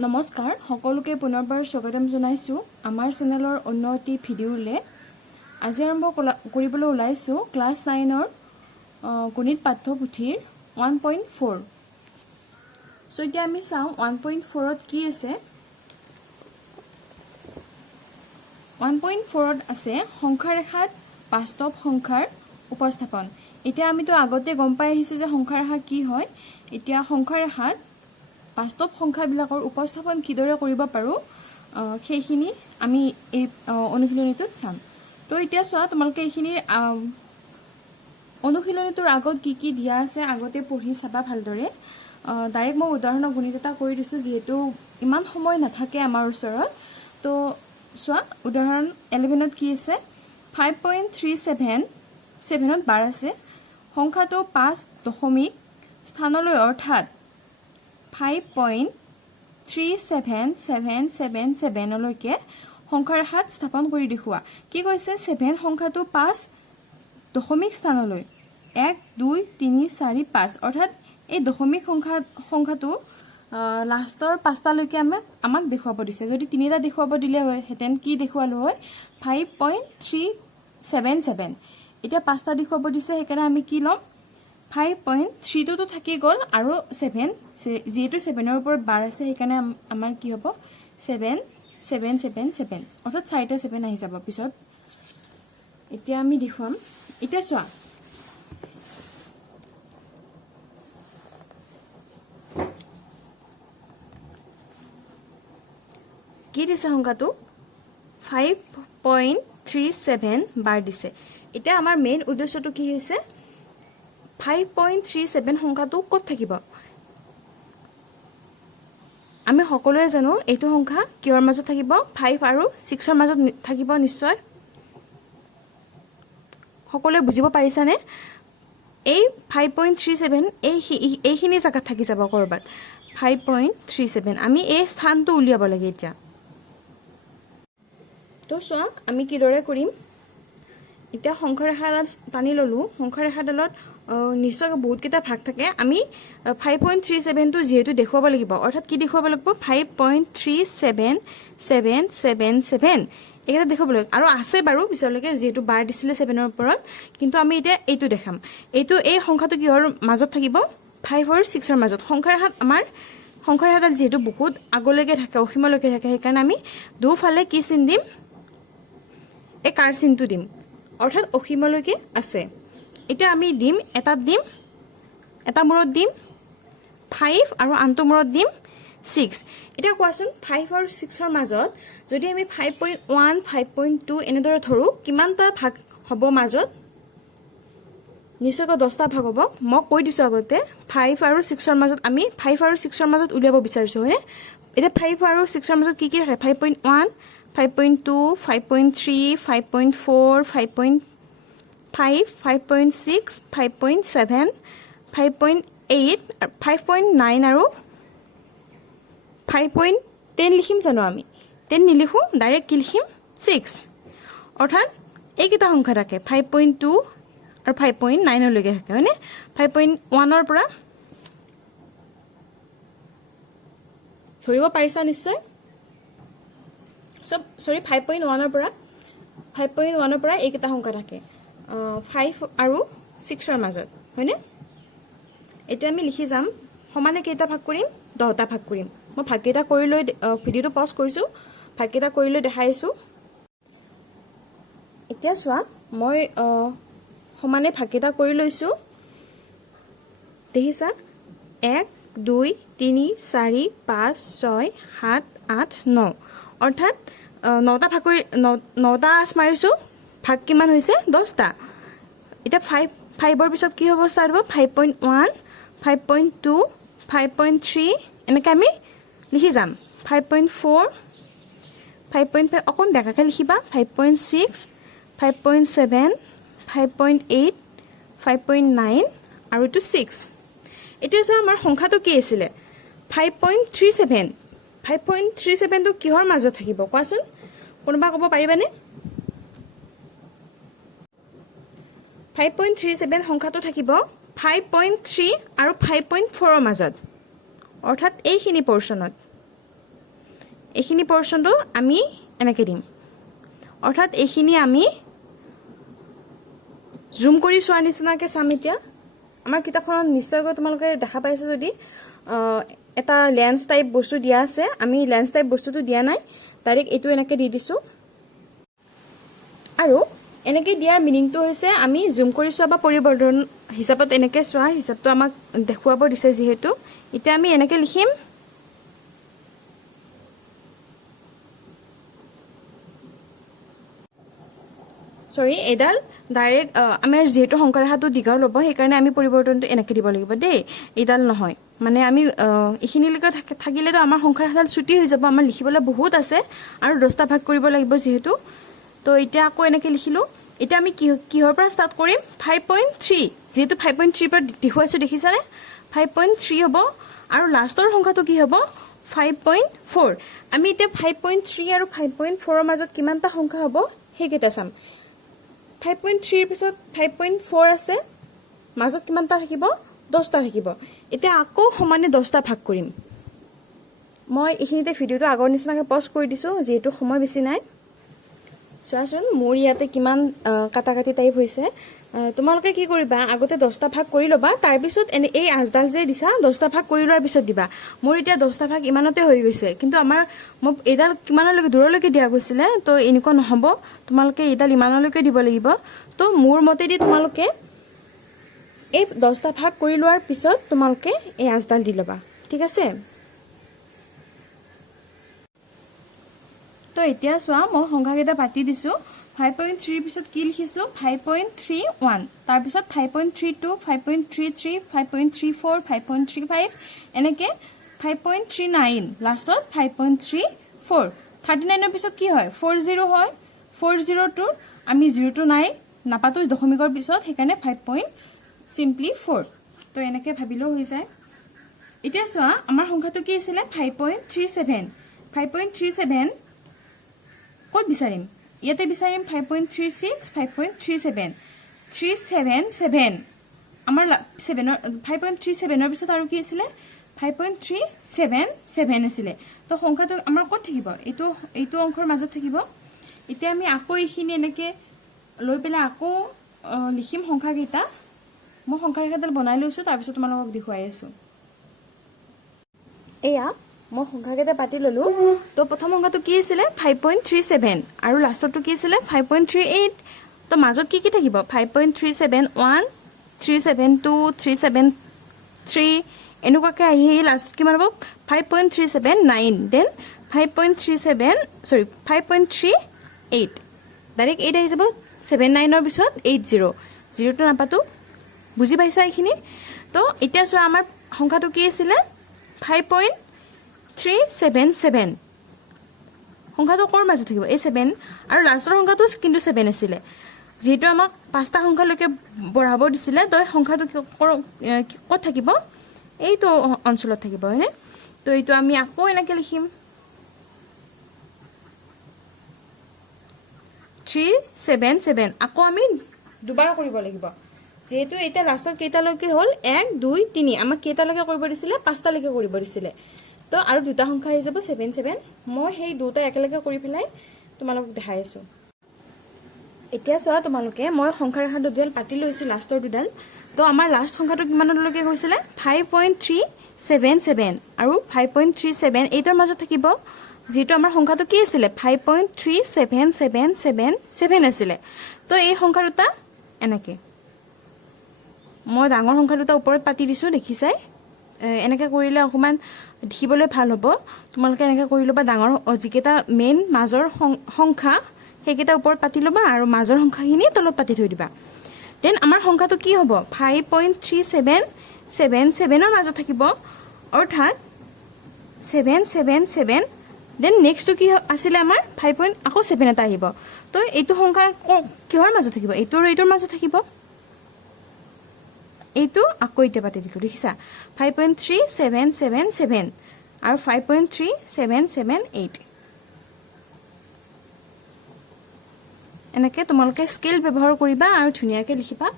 নমস্কাৰ সকলোকে পুনৰবাৰ স্বাগতম জনাইছো আমাৰ চেনেলৰ উন্নতি ভিডিঅ'লে আজি আৰম্ভ কৰিবলৈ ওলাইছো ক্লাছ 9 ৰ গণিত পাঠ্যপুথিৰ 1.4 সো এতিয়া আমি চাও 1.4 ত কি আছে 1.4 ত আছে সংখ্যা ৰেখাত বাস্তৱ সংখ্যাৰ উপস্থাপন এতিয়া আমি তো আগতে গম পাই আহিছো যে সংখ্যা ৰেখা কি হয় এতিয়া সংখ্যা ৰেখাত বাস্তৱ সংখ্যাবিলাকৰ উপস্থাপন কিদৰে কৰিব পাৰো সেইখিনি আমি এই অনুশীলনীটোত চাম তো এতিয়া চোৱা তোমালোকে এইখিনি অনুশীলনীটোৰ আগত কি কি দিয়া আছে আগতে পঢ়ি চাবা ভালদৰে ডাইৰেক্ট মই উদাহৰণ গণিত এটা কৰি দিছো যেহেতু ইমান সময় নাথাকে আমাৰ ওচৰত তো চোৱা উদাহৰণ 11 ত কি আছে 5.37 7ত বাৰ আছে সংখ্যাটো 5 দশমিক স্থানলৈ অৰ্থাৎ 5.37777 লৈকে সংখ্যাৰ ৰেখাত স্থাপন কৰি দেখুৱা কি কৈছে 7 সংখ্যাটো 5 দশমিক স্থানলৈ 1 2 3 4 5 অৰ্থাৎ এই দশমিক সংখ্যাটো লাষ্টৰ 5টা লৈকে আমাক দেখুৱাব দিছে যদি তিনিটা দেখুৱাব দিলে হয় হেতেন কি দেখুৱালো হয় 5.377 এতিয়া 5টা দেখুৱাব দিছে হেকাৰণে আমি কি লম 5.3 তো থাকি গল আৰু 7 যেটো 7 ৰ ওপৰত বাৰ আছে হেকাৰণে আমাৰ কি হ'ব 7 7 7 7 অৰ্থাৎ 4টা 7 আহি যাব পিছত এতিয়া আমি দেখুৱাম এতিয়া চোৱা কি দিছে সংখ্যাটো 5.37 বাৰ দিছে এতিয়া আমাৰ মেইন উদ্দেশ্যটো কি হৈছে 5.37 সংখ্যাটো কত থাকিব আমি সকলোৱে জানো এইটো সংখ্যা কিহৰ মাজত থাকিব 5 আৰু 6 ৰ মাজত থাকিব নিশ্চয় সকলোৱে বুজিব পাৰিছানে এই 5.37 এইখিনি জায়গাত থাকি যাব কৰবাত 5.37 আমি এই স্থানটো উলিয়াব লাগে এতিয়া তো চোৱা আমি কিদৰে কৰিম এতিয়া সংখ্যা ৰেখাডাল টানি ললো সংখ্যা ৰেখাডালত নিশ্চয় বহুত কেইটা ভাগ থাকে আমি 5.37 টো যেহেতু দেখুৱাব লাগিব অৰ্থাৎ কি দেখুৱাব লাগিব 5.37777 এটা দেখুৱাব লাগিব আৰু আছে বাৰু পিছলৈকে যেহেতু বাৰ দিছিলে 7 ৰ ওপৰত কিন্তু আমি এতিয়া এইটো দেখাম এইটো এই সংখ্যাটো কিহৰ মাজত থাকিব 5 আৰু 6 ৰ মাজত সংখ্যা ৰেখাত আমাৰ সংখ্যা ৰেখাডাল যেহেতু বহুত আগলৈকে থাকে অসীমলৈকে থাকে সেইকাৰণে আমি দুফালে কি চিন দিম এই কাৰ চিনটো দিম অৰ্থাৎ অসীমলৈকে আছে এটা আমি দিম এটা মূৰত দিম 5 আৰু আনটো মূৰত দিম 6 এটা কোৱাচোন 5 আৰু 6 ৰ মাজত যদি আমি 5.1 5.2 এনেদৰে ধৰো কিমানটা ভাগ হ'ব মাজত নিশ্চয়কৈ 10টা ভাগ হ'ব মই কৈ দিছো আগতে 5 আৰু 6 ৰ মাজত আমি 5 আৰু 6 ৰ মাজত উলিয়াব বিচাৰিছো হয়নে এটা 5 আৰু 6 ৰ মাজত কি কি থাকে 5.1 5.2 5.3 5.4 5.5 5.6 5.7 5.8 5.9 আৰু 5.10 লিখিম জানো আমি 10 নিলিখো ডাইৰেক্ট কি লিখিম 6 অৰ্থাৎ এইকেইটা সংখ্যা থাকে 5.2 আৰু 5.9 লৈকে থাকে হয়নে 5.1 ৰ পৰা ধৰিব পাৰিছা নিশ্চয় সৰি 5.1 ৰ পৰা এইকেইটা সংখ্যা থাকে 5 আৰু 6 ৰ মাজত হয়নে এটা আমি লিখি যাম সমানে কেইটা ভাগ কৰিম 10টা ভাগ কৰিম মই ভাগকেইটা কৰি লৈ ভিডিওটো পজ কৰিছো ভাগকেইটা কৰি লৈ দেখাইছো এতিয়া চোৱা মই সমানে ভাগকেইটা কৰি লৈছো দেখিছা 1 2 3 4 5 6 7 8 9 অৰ্থাৎ 9টা ভাগ কৰি 9টা আছ মাৰিছো ভাগ কিমান হৈছে 10টা এটা 5 ৰ পিছত কি হ'ব ষ্টাৰ্ট হ'ব 5.1 5.2 5.3 এনেকৈ আমি লিখি যাম 5.4 5.5 অকণ বেকাকৈ লিখিবা 5.6 5.7 5.8 5.9 আৰু এইটো 6 এতিয়া চোৱা আমাৰ সংখ্যাটো কি আছিলে 5.37 5.37 টো কিহৰ মাজত থাকিব কোৱাচোন কোনোবা ক'ব পাৰিবানে 5.37 সংখ্যাটো থাকিব 5.3 আৰু 5.4 ৰ মাজত অৰ্থাৎ এইখিনি পোৰ্শনত এইখিনি পৰ্চনটো আমি এনেকৈ দিম অৰ্থাৎ এইখিনি আমি জুম কৰি চোৱাৰ নিচিনাকৈ চাম এতিয়া আমাৰ কিতাপখনত নিশ্চয়কৈ তোমালোকে দেখা পাইছে যদি এটা লেন্স টাইপ বস্তু দিয়া আছে আমি লেন্স টাইপ বস্তুটো দিয়া নাই ডাইৰেক্ট এইটো এনেকৈ দি দিছোঁ আৰু এনেকৈ দিয়াৰ মিনিংটো হৈছে আমি জুম কৰি চোৱা বা পৰিৱৰ্তন হিচাপত এনেকৈ চোৱা হিচাপটো আমাক দেখুৱাব দিছে যিহেতু এতিয়া আমি এনেকৈ লিখিম সৰি এডাল ডাইৰেক্ট আমাৰ যিহেতু সংখ্যা ৰেখাটো দীঘল হ'ব সেইকাৰণে আমি পৰিৱৰ্তনটো এনেকৈ দিব লাগিব দেই এইডাল নহয় মানে আমি এইখিনিলৈকে থাকিলেতো আমাৰ সংখ্যা ৰেখাডাল ছুটি হৈ যাব আমাৰ লিখিবলৈ বহুত আছে আৰু 10টা ভাগ কৰিব লাগিব যিহেতু তো এতিয়া আকৌ এনেকৈ লিখিলোঁ এতিয়া আমি কিহৰ পৰা ষ্টাৰ্ট কৰিম 5.3 যিহেতু 5.3 পৰা দেখুৱাইছোঁ দেখিছানে 5.3 হ'ব আৰু লাষ্টৰ সংখ্যাটো কি হ'ব 5.4 আমি এতিয়া 5.3 আৰু 5.4 ৰ মাজত কিমানটা সংখ্যা হ'ব সেইকেইটা চাম 5.3 পিছত 5.4 আছে মাজত কিমানটা থাকিব 10টা থাকিব এতিয়া আকৌ সমানে 10টা ভাগ কৰিম মই এইখিনিতে ভিডিঅ'টো আগৰ নিচিনাকৈ পজ কৰি দিছোঁ যিহেতু সময় বেছি নাই চোৱাচোন মোৰ ইয়াতে কিমান কাটা কাটি টাইপ হৈছে তোমালোকে কি কৰিবা আগতে 10টা ভাগ কৰি ল'বা তাৰপিছত এই আঁচডাল যে দিছা 10টা ভাগ কৰি লোৱাৰ পিছত দিবা মোৰ এতিয়া 10টা ভাগ ইমানতে হৈ গৈছে কিন্তু আমাৰ মোক এইডাল কিমানলৈকে দূৰলৈকে দিয়া গৈছিলে তো এনেকুৱা নহ'ব তোমালোকে এইডাল ইমানলৈকে দিব লাগিব তো মোৰ মতেদি তোমালোকে এই 10টা ভাগ কৰি লোৱাৰ পিছত তোমালোকে এই আঁচডাল দি ল'বা ঠিক আছে তো এতিয়া চোৱা মই সংখ্যাকেইটা পাতি দিছোঁ 5.3 পিছত কি লিখিছোঁ 5.31 তাৰপিছত 5.32 5.33 5.34 5.35 এনেকৈ 5.39 লাষ্টত 5.34 39ৰ পিছত কি হয় 40 হয় 40টো আমি 0টো নাই নাপাতো দশমিকৰ পিছত সেইকাৰণে 5.4 তো এনেকৈ ভাবিলেও হৈ যায় এতিয়া চোৱা আমাৰ সংখ্যাটো কি আছিলে 5.37 5.37 ক'ত বিচাৰিম ইয়াতে বিচাৰিম 5.36 5.37 377 আমাৰ 5.37ৰ পিছত আৰু কি আছিলে 5.377 আছিলে তো সংখ্যাটো আমাৰ ক'ত থাকিব এইটো অংকৰ মাজত থাকিব এতিয়া আমি আকৌ এইখিনি এনেকৈ লৈ পেলাই আকৌ লিখিম সংখ্যাকেইটা মই সংখ্যা ৰেখাডাল বনাই লৈছোঁ তাৰপিছত তোমালোকক দেখুৱাই আছোঁ এয়া মই সংখ্যাকেইটা পাতি ল'লোঁ তো প্ৰথম সংখ্যাটো কি আছিলে 5.37 আৰু লাষ্টৰটো কি আছিলে 5.38 তো মাজত কি থাকিব 5.371 372 373 এনেকুৱাকৈ আহি লাষ্ট কিমান হ'ব 5.379 দেন 5.38 ডাইৰেক্ট 8 আহি যাব 79ৰ পিছত 80 0টো নাপাতো বুজি পাইছা এইখিনি তো এতিয়া চোৱা আমাৰ সংখ্যাটো কি আছিলে 5.377 সংখ্যাটো ক'ৰ মাজত থাকিব এই 7 আৰু লাষ্টৰ সংখ্যাটো কিন্তু 7 আছিলে যেহেতু আমাক 5টা সংখ্যালৈকে বঢ়াব দিছিলে তো সংখ্যাটো ক'ত থাকিব এইটো অঞ্চলত থাকিব হয়নে তো এইটো আমি আকৌ এনেকৈ লিখিম 377 আকৌ আমি দুবাৰ কৰিব লাগিব যেহেতু এতিয়া লাষ্টত কেইটালৈকে হ'ল 1 2 3 আমাক কেইটালৈকে কৰিব দিছিলে 5টালৈকে কৰিব দিছিলে তো আৰু দুটা সংখ্যা আহি যাব 77 মই সেই দুটা একেলগে কৰি পেলাই তোমালোকক দেখাই আছোঁ এতিয়া চোৱা তোমালোকে মই সংখ্যা ৰেখা দুডাল পাতি লৈছোঁ লাষ্টৰ দুডাল তো আমাৰ লাষ্ট সংখ্যাটো কিমানলৈকে গৈছিলে 5.377 আৰু 5.378ৰ মাজত থাকিব যেহেতু আমাৰ সংখ্যাটো কি আছিলে 5.37777 আছিলে তো এই সংখ্যা দুটা এনেকৈ মই ডাঙৰ সংখ্যা দুটা ওপৰত পাতি দিছোঁ দেখিছাই এনেকৈ কৰিলে অকণমান দেখিবলৈ ভাল হ'ব তোমালোকে এনেকৈ কৰি ল'বা ডাঙৰ যিকেইটা মেইন মাজৰ সংখ্যা সেইকেইটা ওপৰত পাতি ল'বা আৰু মাজৰ সংখ্যাখিনি তলত পাতি থৈ দিবা দেন আমাৰ সংখ্যাটো কি হ'ব 5.3777ৰ মাজত থাকিব অৰ্থাৎ 777 দেন নেক্সটটো কি আছিলে আমাৰ 5 আকৌ 7 এটা আহিব তো এইটো সংখ্যা কিহৰ মাজত থাকিব এইটো আৰু এইটোৰ মাজত থাকিব এইটো আকৌ এতিয়া পাতি দিলোঁ দেখিছা 5.3777 আৰু 5.3778 এনেকৈ তোমালোকে স্কেল ব্যৱহাৰ কৰিবা আৰু ধুনীয়াকৈ লিখিবা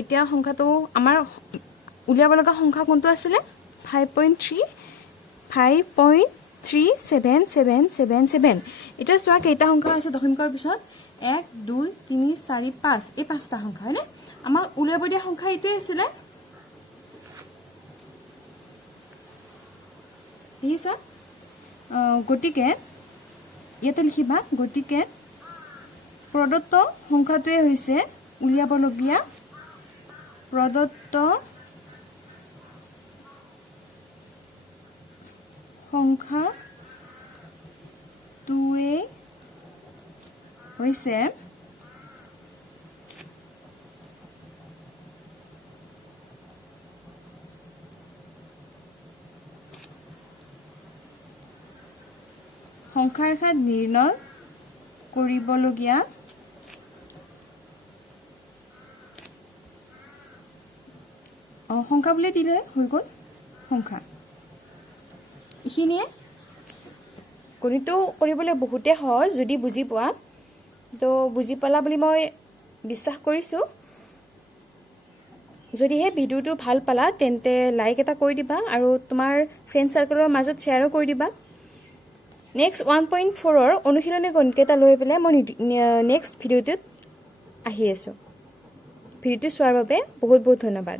এতিয়া সংখ্যাটো আমাৰ উলিয়াব লগা সংখ্যা কোনটো আছিলে 5.3 377777 এতিয়া চোৱা কেইটা সংখ্যা আছে দশমিকৰ পিছত 1 2 3 4 5 এই পাঁচটা সংখ্যা হয়নে আমাক উলিয়াব দিয়া সংখ্যা এইটোৱে আছিল দেখিছা গতিকে ইয়াতে লিখিবা গতিকে প্ৰদত্ত সংখ্যাটোৱে হৈছে উলিয়াবলগীয়া প্ৰদত্ত সংখ্যাটোৱে হৈছে সংখ্যাৰ ৰেখাত নিৰ্ণয় কৰিবলগীয়া সংখ্যা বুলি দিলে হৈ গ'ল সংখ্যা এইখিনিয়ে গণিতটো কৰিবলৈ বহুতে সহজ যদি বুজি পোৱা তো বুজি পালা বুলি মই বিশ্বাস কৰিছোঁ যদিহে ভিডিঅ'টো ভাল পালা তেন্তে লাইক এটা কৰি দিবা আৰু তোমাৰ ফ্ৰেণ্ড চাৰ্কেলৰ মাজত শ্বেয়াৰো কৰি দিবা নেক্সট 1.4ৰ অনুশীলনী গণিতকেইটা লৈ পেলাই মই নেক্সট ভিডিঅ'টোত আহি আছোঁ ভিডিঅ'টো চোৱাৰ বাবে বহুত বহুত ধন্যবাদ